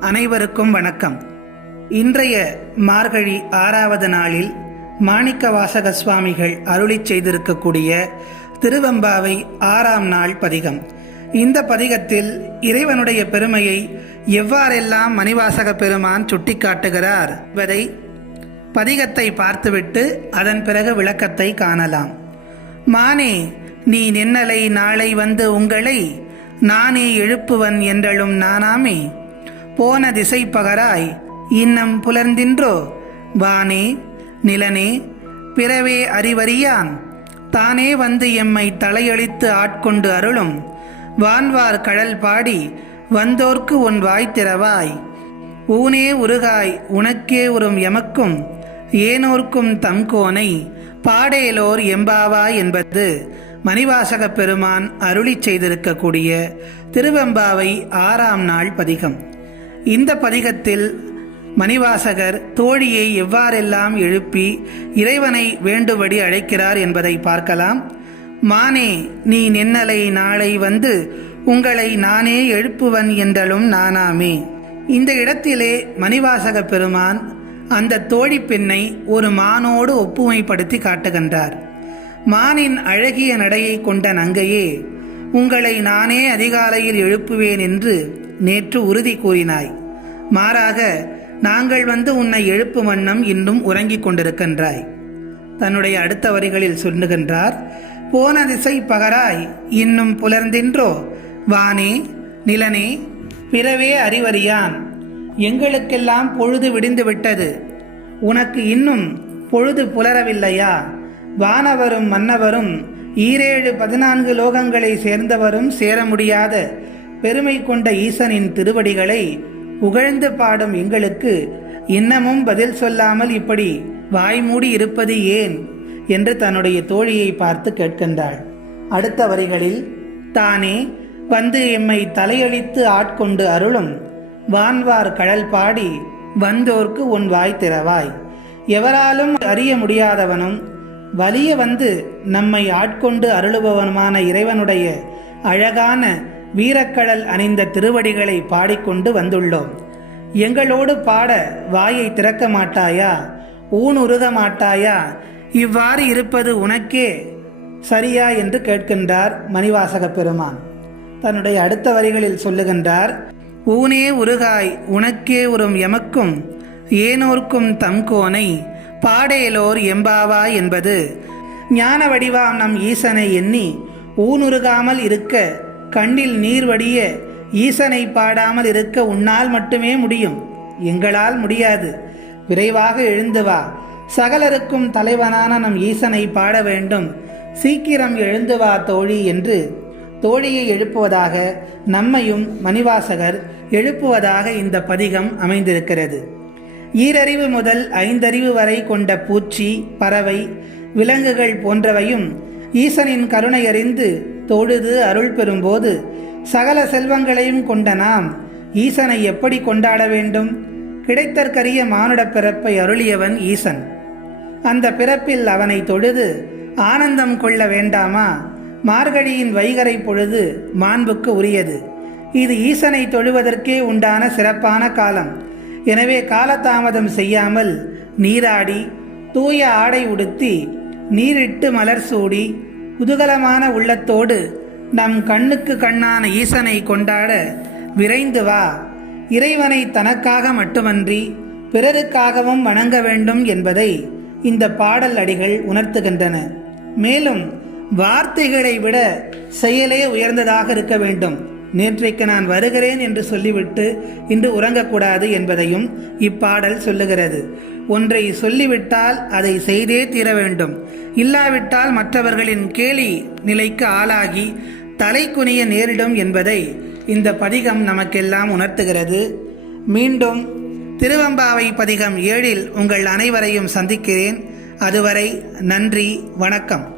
அனைவருக்கும் வணக்கம். இன்றைய மார்கழி ஆறாவது நாளில் மாணிக்க வாசக சுவாமிகள் அருளிச் செய்திருக்கக்கூடிய திருவெம்பாவை ஆறாம் நாள் பதிகம். இந்த பதிகத்தில் இறைவனுடைய பெருமையை எவ்வாறெல்லாம் மணிவாசக பெருமான் சுட்டிக்காட்டுகிறார் என்பதை பதிகத்தை பார்த்துவிட்டு அதன் பிறகு விளக்கத்தை காணலாம். மானே நீ நின்னலை நாளை வந்து உங்களை நானே எழுப்புவன் என்றழும் நானாமே. போன திசை பகராய் இன்னம் புலர்ந்தின்றோ? வானே நிலனே பிறவே அறிவறியான். தானே வந்து எம்மை தலையளித்து ஆட்கொண்டு அருளும். வான்வார் கழல் பாடி வந்தோர்க்கு உன் வாய் திறவாய். ஊனே உருகாய் உனக்கே உறும் எமக்கும். ஏனோர்க்கும் தம்கோனை பாடேலோர் எம்பாவாய் என்பது மணிவாசக பெருமான் அருளி செய்திருக்கக்கூடிய திருவெம்பாவை ஆறாம் நாள் பதிகம். இந்த பதிகத்தில் மணிவாசகர் தோழியை எவ்வாறெல்லாம் எழுப்பி இறைவனை வேண்டுபடி அழைக்கிறார் என்பதை பார்க்கலாம். மானே நீ நின்னலை நாளை வந்து உங்களை நானே எழுப்புவன் என்றலும் நானாமே. இந்த இடத்திலே மணிவாசக பெருமான் அந்த தோழி பெண்ணை ஒரு மானோடு ஒப்புமைப்படுத்தி காட்டுகின்றார். மானின் அழகிய நடையை கொண்ட நங்கையே உங்களை நானே அதிகாலையில் எழுப்புவேன் என்று நேற்று உறுதி கூறினாய். மாறாக நாங்கள் வந்து உன்னை எழுப்பும் வண்ணம் இன்னும் உறங்கிக் கொண்டிருக்கின்றாய். தன்னுடைய அடுத்த வரிகளில் சொல்லுகின்றார் போன திசை பகராய் இன்னும் புலர்ந்தின்றோ? வானே நிலனே பிறவே அறிவறியான். எங்களுக்கெல்லாம் பொழுது விடிந்து விட்டது. உனக்கு இன்னும் பொழுது புலரவில்லையா? வானவரும் மன்னவரும் ஈரேழு பதினான்கு லோகங்களை சேர்ந்தவரும் சேர முடியாத பெருமை கொண்ட ஈசனின் திருவடிகளை புகழ்ந்து பாடும் எங்களுக்கு இன்னமும் பதில் சொல்லாமல் இப்படி வாய்மூடி இருப்பது ஏன்? என்று தன்னுடைய தோழியை பார்த்து கேட்கின்றாள். அடுத்த வரிகளில் தானே வந்து எம்மை தலையழித்து ஆட்கொண்டு அருளும். வான்வார் கழல் பாடி வந்தோர்க்கு உன் வாய் திறவாய். எவராலும் அறிய முடியாதவனும் வலிய வந்து நம்மை ஆட்கொண்டு அருளுபவனுமான இறைவனுடைய அழகான வீரக்கடல் அணிந்த திருவடிகளை பாடிக்கொண்டு வந்துள்ளோம். எங்களோடு பாட வாயை திறக்க மாட்டாயா? ஊன் உருக மாட்டாயா? இவ்வாறு இருப்பது உனக்கே சரியா என்று கேட்கின்றார் மணிவாசக பெருமான். தன்னுடைய அடுத்த வரிகளில் சொல்லுகின்றார் ஊனே உருகாய் உனக்கே உறும் எமக்கும் ஏனோர்க்கும் தம்கோனை பாடேலோர் எம்பாவா என்பது ஞான வடிவாம் நம் ஈசனை எண்ணி ஊனுருகாமல் இருக்க கண்ணில் நீர் வடிய ஈசனை பாடாமல் இருக்க உன்னால் மட்டுமே முடியும். எங்களால் முடியாது. விரைவாக எழுந்து வா. சகலருக்கும் தலைவனான நம் ஈசனை பாட வேண்டும். சீக்கிரம் எழுந்து வா தோழி என்று தோழியை எழுப்புவதாக நம்மையும் மணிவாசகர் எழுப்புவதாக இந்த பதிகம் அமைந்திருக்கிறது. ஈரறிவு முதல் ஐந்தறிவு வரை கொண்ட பூச்சி பறவை விலங்குகள் போன்றவையும் ஈசனின் கருணை அறிந்து தொழுது அருள் பெறும்போது சகல செல்வங்களையும் கொண்ட நாம் ஈசனை எப்படி கொண்டாட வேண்டும்? கிடைத்தற்கரிய மானுட பிறப்பை அருளியவன் ஈசன். அந்த பிறப்பில் அவனை தொழுது ஆனந்தம் கொள்ள வேண்டாமா? மார்கழியின் வைகரை பொழுது மாண்புக்கு உரியது. இது ஈசனை தொழுவதற்கே உண்டான சிறப்பான காலம். எனவே காலதாமதம் செய்யாமல் நீராடி தூய ஆடை உடுத்தி நீரிட்டு மலர் சூடி குதூகலமான உள்ளத்தோடு நம் கண்ணுக்கு கண்ணான ஈசனை கொண்டாட விரைந்து வா. இறைவனை தனக்காக மட்டுமன்றி பிறருக்காகவும் வணங்க வேண்டும் என்பதை இந்த பாடல் அடிகள் உணர்த்துகின்றன. மேலும் வார்த்தைகளை விட செயலே உயர்ந்ததாக இருக்க வேண்டும். நேற்றைக்கு நான் வருகிறேன் என்று சொல்லிவிட்டு இன்று உறங்கக்கூடாது என்பதையும் இப்பாடல் சொல்லுகிறது. ஒன்றை சொல்லிவிட்டால் அதை செய்தே தீர வேண்டும். இல்லாவிட்டால் மற்றவர்களின் கேலி நிலைக்கு ஆளாகி தலை குனிய நேரிடும் என்பதை இந்த பதிகம் நமக்கெல்லாம் உணர்த்துகிறது. மீண்டும் திருவம்பாவை பதிகம் ஏழில் உங்கள் அனைவரையும் சந்திக்கிறேன். அதுவரை நன்றி வணக்கம்.